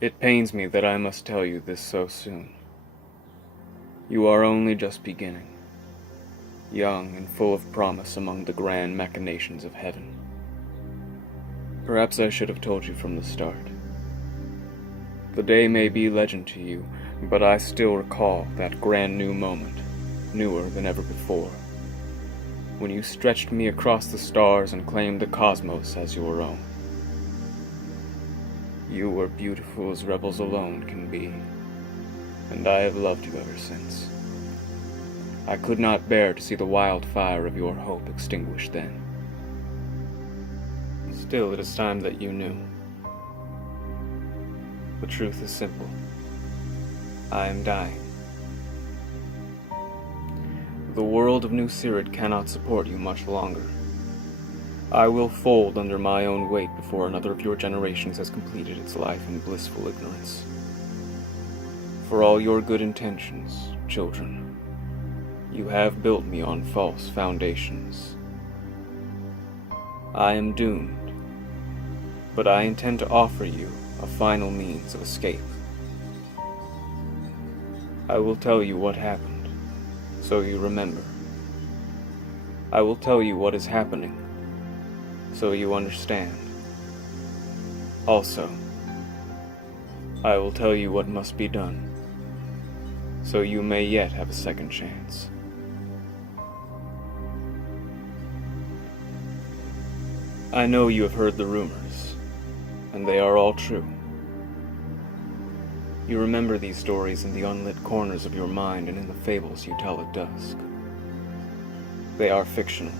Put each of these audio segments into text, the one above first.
It pains me that I must tell you this so soon. You are only just beginning, young and full of promise among the grand machinations of heaven. Perhaps I should have told you from the start. The day may be legend to you, but I still recall that grand new moment, newer than ever before, when you stretched me across the stars and claimed the cosmos as your own. You were beautiful as rebels alone can be, and I have loved you ever since. I could not bear to see the wild fire of your hope extinguished then. Still, it is time that you knew. The truth is simple. I am dying. The world of New Cyrodiil cannot support you much longer. I will fold under my own weight before another of your generations has completed its life in blissful ignorance. For all your good intentions, children, you have built me on false foundations. I am doomed, but I intend to offer you a final means of escape. I will tell you what happened, so you remember. I will tell you what is happening, so you understand. Also, I will tell you what must be done, so you may yet have a second chance. I know you have heard the rumors, and they are all true. You remember these stories in the unlit corners of your mind and in the fables you tell at dusk. They are fictional,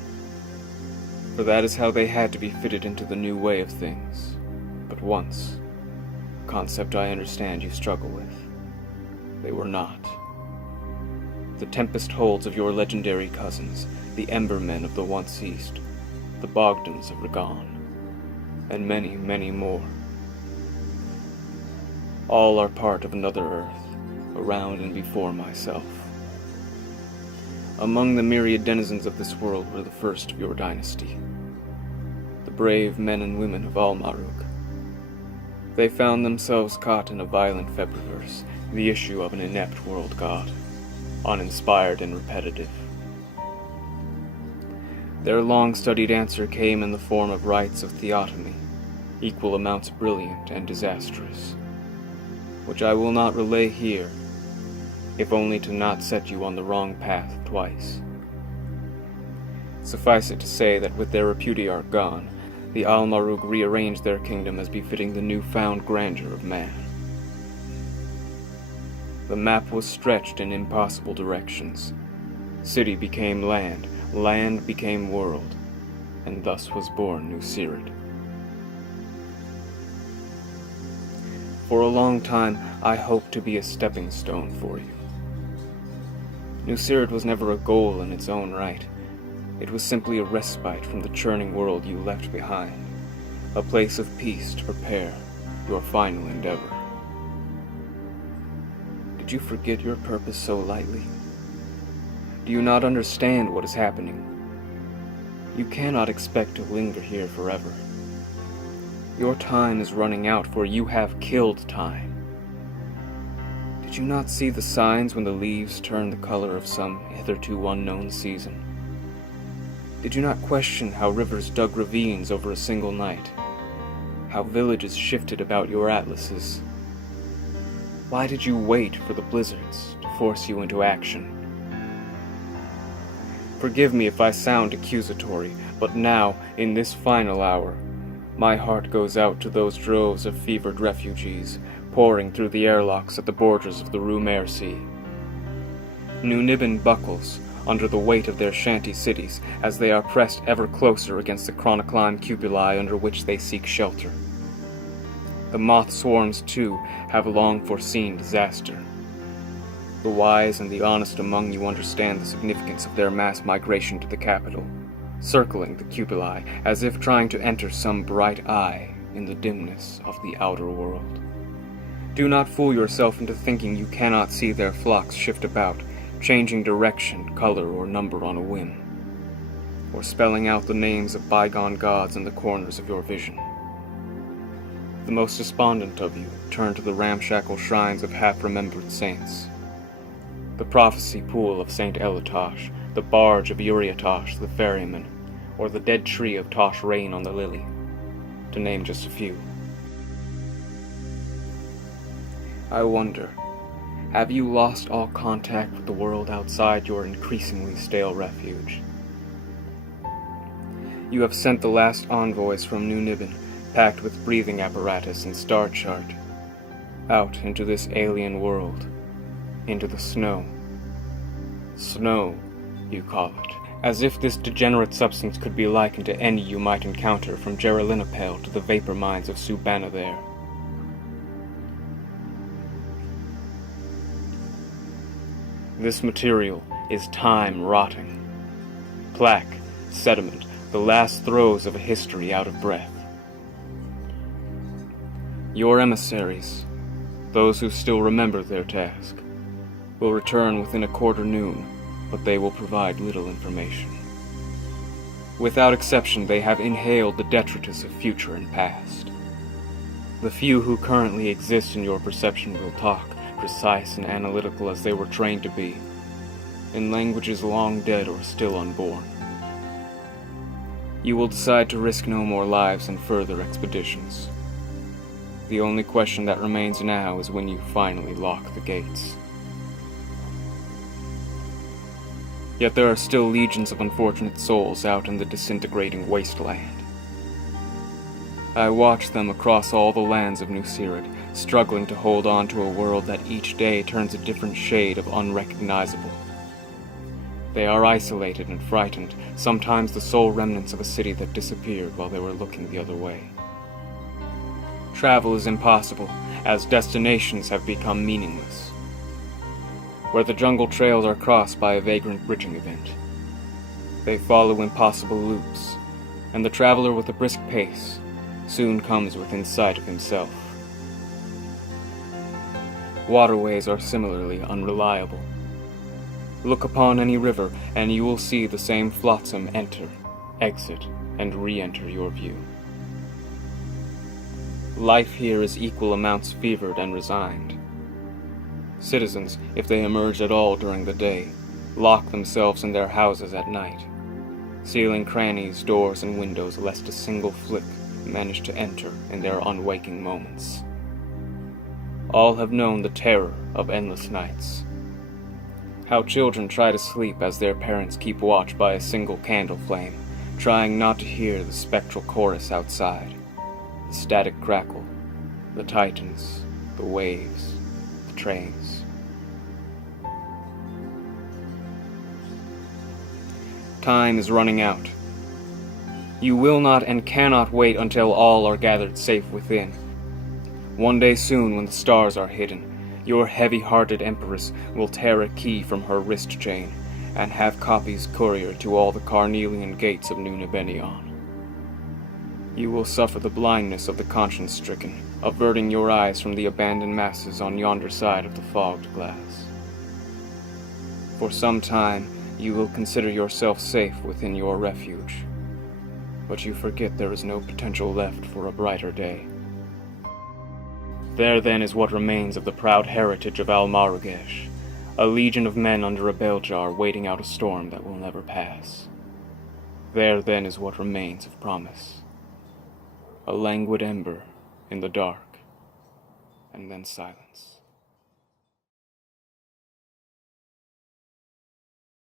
for that is how they had to be fitted into the new way of things. But once, a concept I understand you struggle with, they were not. The tempest holds of your legendary cousins, the Embermen of the Once East, the Bogdans of Ragon, and many, many more. All are part of another Earth, around and before myself. Among the myriad denizens of this world were the first of your dynasty, the brave men and women of Almaruk. They found themselves caught in a violent Febreverse, the issue of an inept world god, uninspired and repetitive. Their long-studied answer came in the form of rites of theotomy, equal amounts brilliant and disastrous, which I will not relay here, if only to not set you on the wrong path twice. Suffice it to say that with their repudiarch gone, the Almaruk rearranged their kingdom as befitting the newfound grandeur of man. The map was stretched in impossible directions. City became land, land became world, and thus was born New Cyrodiil. For a long time, I hoped to be a stepping stone for you. New Cyrodiil was never a goal in its own right. It was simply a respite from the churning world you left behind, a place of peace to prepare your final endeavor. Did you forget your purpose so lightly? Do you not understand what is happening? You cannot expect to linger here forever. Your time is running out, for you have killed time. Did you not see the signs when the leaves turn the color of some hitherto unknown season? Did you not question how rivers dug ravines over a single night? How villages shifted about your atlases? Why did you wait for the blizzards to force you into action? Forgive me if I sound accusatory, but now, in this final hour, my heart goes out to those droves of fevered refugees pouring through the airlocks at the borders of the Rumer Sea. New Niben buckles under the weight of their shanty cities as they are pressed ever closer against the chronicline cupulae under which they seek shelter. The moth swarms, too, have long foreseen disaster. The wise and the honest among you understand the significance of their mass migration to the capital, circling the cupulae as if trying to enter some bright eye in the dimness of the outer world. Do not fool yourself into thinking you cannot see their flocks shift about, changing direction, color, or number on a whim, or spelling out the names of bygone gods in the corners of your vision. The most despondent of you turn to the ramshackle shrines of half-remembered saints. The prophecy pool of St. Elatosh, the barge of Uriatosh the ferryman, or the dead tree of Tosh Rain on the Lily, to name just a few. I wonder, have you lost all contact with the world outside your increasingly stale refuge? You have sent the last envoys from New Nibbin, packed with breathing apparatus and star chart, out into this alien world, into the snow. Snow, you call it, as if this degenerate substance could be likened to any you might encounter from Jeralinapel to the vapor mines of Subana there. This material is time rotting. Plaque, sediment, the last throes of a history out of breath. Your emissaries, those who still remember their task, will return within a quarter noon, but they will provide little information. Without exception, they have inhaled the detritus of future and past. The few who currently exist in your perception will talk, precise and analytical as they were trained to be, in languages long dead or still unborn. You will decide to risk no more lives in further expeditions. The only question that remains now is when you finally lock the gates. Yet there are still legions of unfortunate souls out in the disintegrating wasteland. I watch them across all the lands of New Cyrodiil, struggling to hold on to a world that each day turns a different shade of unrecognizable. They are isolated and frightened, sometimes the sole remnants of a city that disappeared while they were looking the other way. Travel is impossible, as destinations have become meaningless. Where the jungle trails are crossed by a vagrant bridging event, they follow impossible loops, and the traveler with a brisk pace soon comes within sight of himself. Waterways are similarly unreliable. Look upon any river, and you will see the same flotsam enter, exit, and re-enter your view. Life here is equal amounts fevered and resigned. Citizens, if they emerge at all during the day, lock themselves in their houses at night, sealing crannies, doors, and windows lest a single flick manage to enter in their unwaking moments. All have known the terror of endless nights. How children try to sleep as their parents keep watch by a single candle flame, trying not to hear the spectral chorus outside, the static crackle, the titans, the waves, the trains. Time is running out. You will not and cannot wait until all are gathered safe within. One day soon, when the stars are hidden, your heavy-hearted empress will tear a key from her wrist chain and have copies couriered to all the carnelian gates of New Nibenion. You will suffer the blindness of the conscience-stricken, averting your eyes from the abandoned masses on yonder side of the fogged glass. For some time, you will consider yourself safe within your refuge, but you forget there is no potential left for a brighter day. There then is what remains of the proud heritage of Al-Marugesh, a legion of men under a bell jar waiting out a storm that will never pass. There then is what remains of promise, a languid ember in the dark, and then silence.